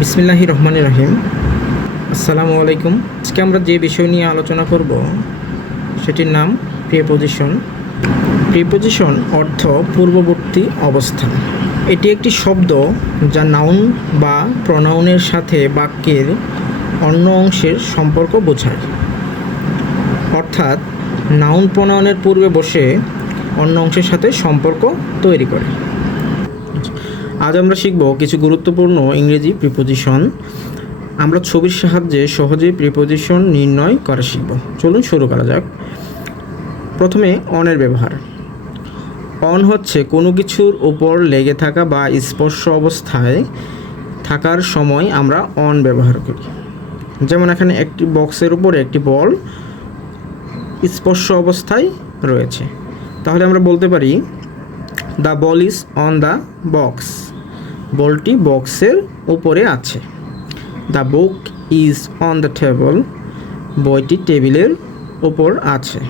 বিসমিল্লাহির রহমানির রহিম। আসসালামু আলাইকুম। আজকে আমরা যে বিষয় নিয়ে আলোচনা করব সেটির নাম প্রিপোজিশন। প্রিপোজিশন অর্থ পূর্ববর্তী অবস্থান। এটি একটি শব্দ যা নাউন বা প্রনাউনের সাথে বাক্যের অন্য অংশের সম্পর্ক বোঝায়। অর্থাৎ নাউন প্রনাউনের পূর্বে বসে অন্য অংশের সাথে সম্পর্ক তৈরি করে। আজ আমরা শিখব কিছু গুরুত্বপূর্ণ ইংরেজি প্রিপোজিশন। আমরা ছবির সাহায্যে সহজেই প্রিপোজিশন নির্ণয় করা শিখব। চলুন শুরু করা যাক। প্রথমে অনের ব্যবহার। অন হচ্ছে কোনো কিছুর উপর লেগে থাকা বা স্পর্শ অবস্থায় থাকার সময় আমরা অন ব্যবহার করি। যেমন এখানে একটি বক্সের উপরে একটি বল স্পর্শ অবস্থায় রয়েছে, তাহলে আমরা বলতে পারি the ball is on the box. বলটি বক্সের উপরে আছে। The book is on the table. বইটি টেবিলের ওপর আছে।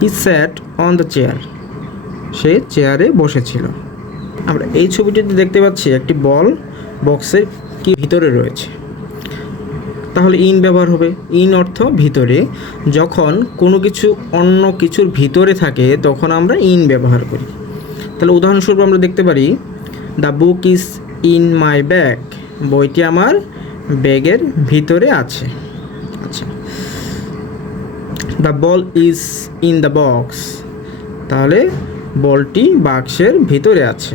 He sat on the chair. সে চেয়ারে বসেছিল। আমরা এই ছবিটিতে দেখতে পাচ্ছি একটি বল বক্সের কি ভিতরে রয়েছে, তাহলে ইন ব্যবহার হবে। ইন অর্থ ভিতরে। যখন কোনো কিছু অন্য কিছুর ভিতরে থাকে তখন আমরা ইন ব্যবহার করি। তাহলে উদাহরণস্বরূপ আমরা দেখতে পারি the book is in my bag. বইটি আমার ব্যাগের ভিতরে আছে। আচ্ছা, the ball is in the box. তাহলে বলটি বাক্সের ভিতরে আছে।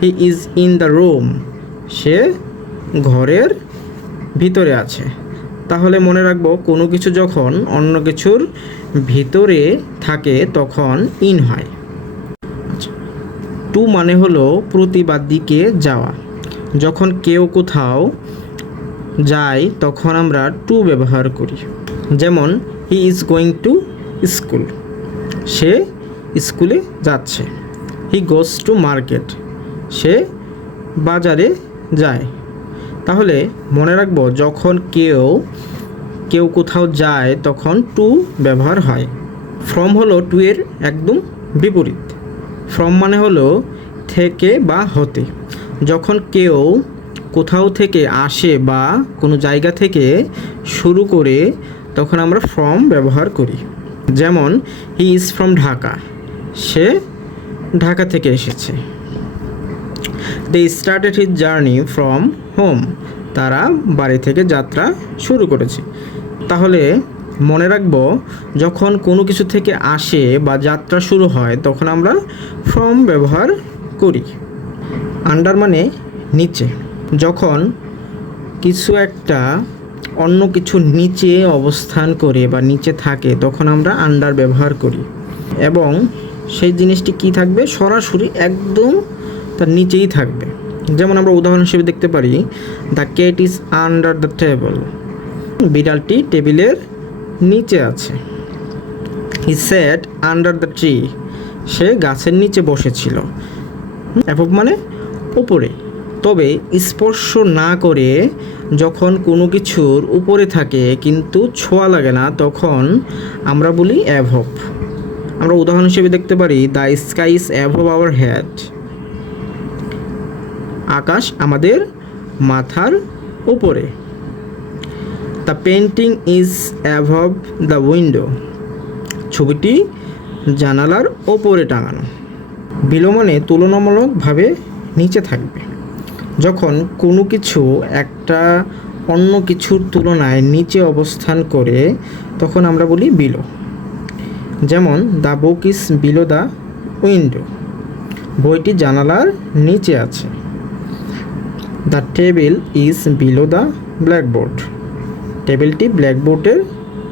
He is in the room. সে ঘরের ভিতরে আছে। তাহলে মনে রাখবো কোনো কিছু যখন অন্য কিছুর ভিতরে থাকে তখন ইন হয়। টু মানে হলো প্রতিবাদ দিকে যাওয়া। যখন কেউ কোথাও যায় তখন আমরা টু ব্যবহার করি। যেমন he is going to school. সে স্কুলে যাচ্ছে। হি গোজ টু মার্কেট। সে বাজারে যায়। তাহলে মনে রাখবো যখন কেউ কোথাও যায় তখন টু ব্যবহার হয়। ফ্রম হলো টু এর একদম বিপরীত। ফ্রম মানে হলো থেকে বা হতে। যখন কেউ কোথাও থেকে আসে বা কোনো জায়গা থেকে শুরু করে তখন আমরা ফ্রম ব্যবহার করি। যেমন হি ইজ ফ্রম ঢাকা। সে ঢাকা থেকে এসেছে। They started his journey from home. তারা বাড়ি থেকে যাত্রা শুরু করেছে। তাহলে মনে রাখবো যখন কোনো কিছু থেকে আসে বা যাত্রা শুরু হয় তখন আমরা ফ্রম ব্যবহার করি। আন্ডার মানে নিচে। যখন কিছু একটা অন্য কিছু নিচে অবস্থান করে বা নিচে থাকে তখন আমরা আন্ডার ব্যবহার করি, এবং সেই জিনিসটি কি থাকবে, সরাসরি একদম তার নিচেই থাকবে। যেমন আমরা উদাহরণ হিসেবে দেখতে পারি the cat is under the table. বিড়ালটি টেবিলের নিচে আছে। He sat under the tree. সে গাছের নিচে বসেছিল। অ্যাবভ মানে উপরে। তবে স্পর্শ না করে যখন কোনো কিছুর উপরে থাকে কিন্তু ছোঁয়া লাগে না তখন আমরা বলি অ্যাবভ। আমরা উদাহরণ হিসেবে দেখতে পারি the sky is above our head. আকাশ আমাদের মাথার উপরে। The painting is above the window. ছবিটি জানালার ওপরে টাঙানো। বিলো মানে তুলনামূলকভাবে নিচে থাকবে। যখন কোনো কিছু একটা অন্য কিছুর তুলনায় নিচে অবস্থান করে তখন আমরা বলি বিলো। যেমন the book is below the window. বইটি জানালার নিচে আছে। The table is below the blackboard. টেবিলটি ব্ল্যাকবোর্ডের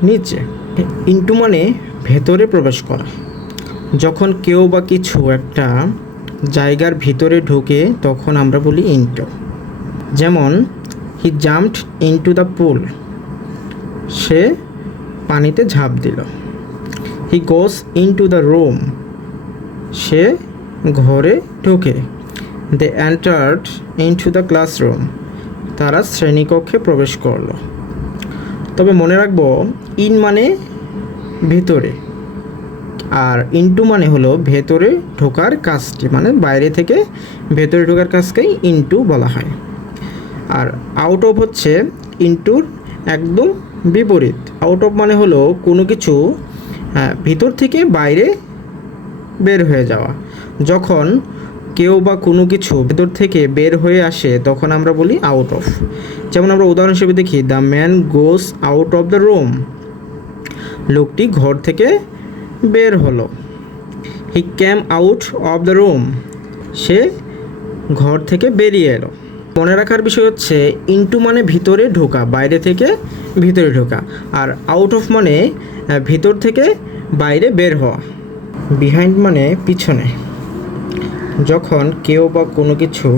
নিচে। ইনটু মানে ভেতরে প্রবেশ করা। যখন কেউ বা কিছু একটা জায়গার ভিতরে ঢোকে তখন আমরা বলি ইনটু। যেমন he jumped into the pool. সে পানিতে ঝাঁপ দিল। He goes into the room. সে ঘরে ঢোকে। They entered into the classroom. তারা শ্রেণীকক্ষে প্রবেশ করলো। তবে মনে রাখবো ইন মানে ভেতরে, আর ইনটু মানে হলো ভেতরে ঢোকার কাজটি, মানে বাইরে থেকে ভেতরে ঢোকার কাজকেই ইনটু বলা হয়। আর আউট অফ হচ্ছে ইনটুর একদম বিপরীত। আউট অফ মানে হলো কোনো কিছু ভিতর থেকে বাইরে বের হয়ে যাওয়া। যখন কেউ বা কোনো কিছু ভেতর থেকে বের হয়ে আসে তখন আমরা বলি আউট অফ। যেমন আমরা উদাহরণ হিসেবে দেখি, the man goes out of the room, লোকটি ঘর থেকে বের হলো। হি ক্যাম আউট অফ দ্য রুম, সে ঘর থেকে বেরিয়ে এলো। মনে রাখার বিষয় হচ্ছে ইনটু মানে ভিতরে ঢোকা, বাইরে থেকে ভিতরে ঢোকা, আর আউট অফ মানে ভিতর থেকে বাইরে বের হওয়া। বিহাইন্ড মানে পিছনে। যখন কেউ বা কোনো কিছু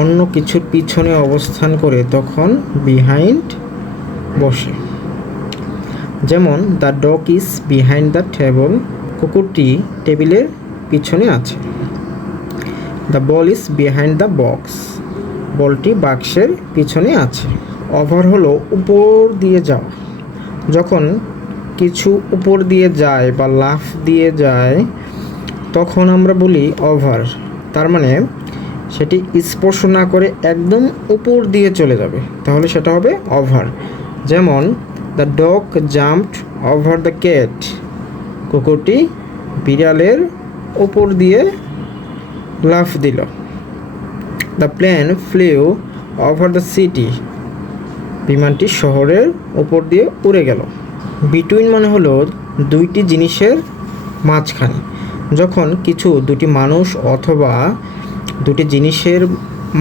অন্য কিছুর পিছনে অবস্থান করে তখন বিহাইন্ড বসে। যেমন the dog is behind the table, কুকুরটি টেবিলের পিছনে আছে। The ball is behind the box, বলটি বাক্সের পিছনে আছে। ওভার হলো উপর দিয়ে যাওয়া। যখন কিছু উপর দিয়ে যায় বা লাফ দিয়ে যায় তখন আমরা বলি ওভার। তার মানে সেটি স্পর্শ না করে একদম উপর দিয়ে চলে যাবে, তাহলে সেটা হবে ওভার। যেমন the dog jumped over the cat, কুকুরটি বিড়ালের উপর দিয়ে লাফ দিল। The plane flew over the city, বিমানটি শহরের উপর দিয়ে উড়ে গেল। বিটুইন মানে হলো দুইটি জিনিসের মাঝখানে। যখন কিছু দুটি মানুষ অথবা দুটি জিনিসের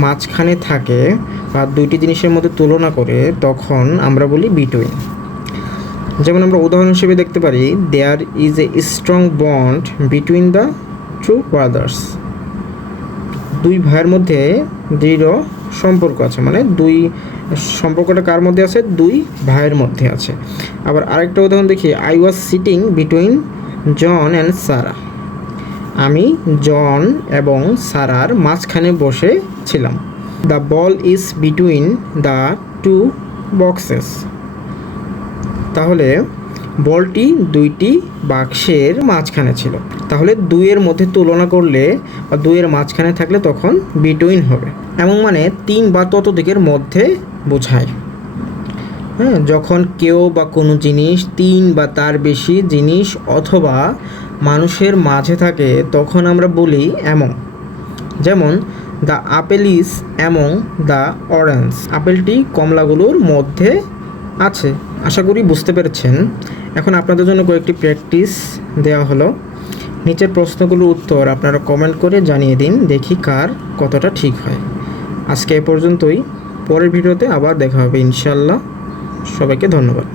মাঝখানে থাকে বা দুইটি জিনিসের মধ্যে তুলনা করে তখন আমরা বলি বিটুইন। যেমন আমরা উদাহরণ হিসেবে দেখতে পারি, there is a strong bond between the two brothers, দুই ভাইয়ের মধ্যে দৃঢ় সম্পর্ক আছে। মানে দুই সম্পর্কটা কার মধ্যে আছে? দুই ভাইয়ের মধ্যে আছে। আবার আরেকটা উদাহরণ দেখি, I was sitting between John and Sara, আমি জন এবং সারার মাঝখানে বসে ছিলাম। The ball is between the two boxes, তাহলে বলটি দুইটি বাক্সের মাঝখানে ছিল। তাহলে দুইয়ের মধ্যে তুলনা করলে বা দুইয়ের মাঝখানে থাকলে তখন বিটুইন হবে। এমন মানে তিন বা ততোধিকের মধ্যে বোঝায়। হ্যাঁ, যখন কেউ বা কোনো জিনিস তিন বা তার বেশি জিনিস অথবা মানুষের মাঝে থাকে তখন আমরা বলি এমং। যেমন the apple is among the orange, আপেলটি কমলাগুলোর মধ্যে আছে। আশা করি বুঝতে পেরেছেন। এখন আপনাদের জন্য কয়েকটি প্র্যাকটিস দেওয়া হলো। নিচের প্রশ্নগুলোর উত্তর আপনারা কমেন্ট করে জানিয়ে দিন, দেখি কার কতটা ঠিক হয়। আজকে এ পর্যন্তই, পরের ভিডিওতে আবার দেখা হবে ইনশাআল্লাহ। সবাইকে ধন্যবাদ।